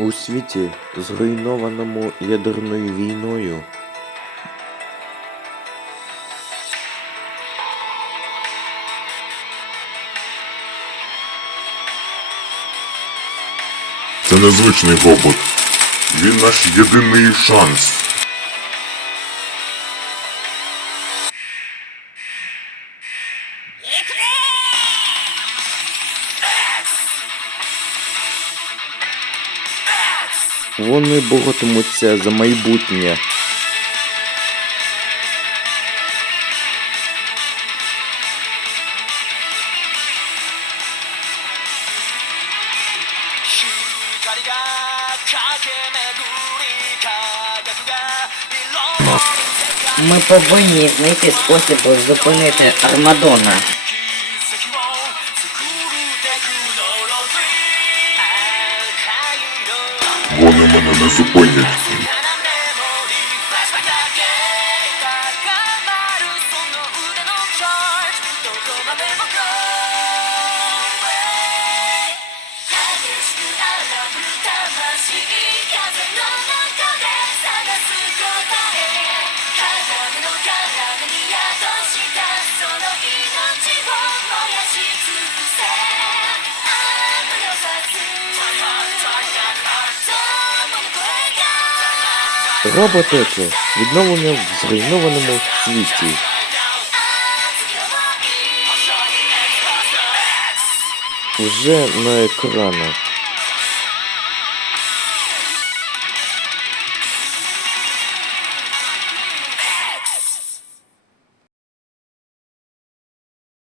У світі, зруйнованому ядерною війною, це незвичний робот. Він наш єдиний шанс. Вони богатимуться за майбутнє. Ми повинні знайти спосіб зупинити Армадона. Вони мене не зупинять. Thank you. Роботеко. Відновлення в зруйнованому світі. Уже на екранах.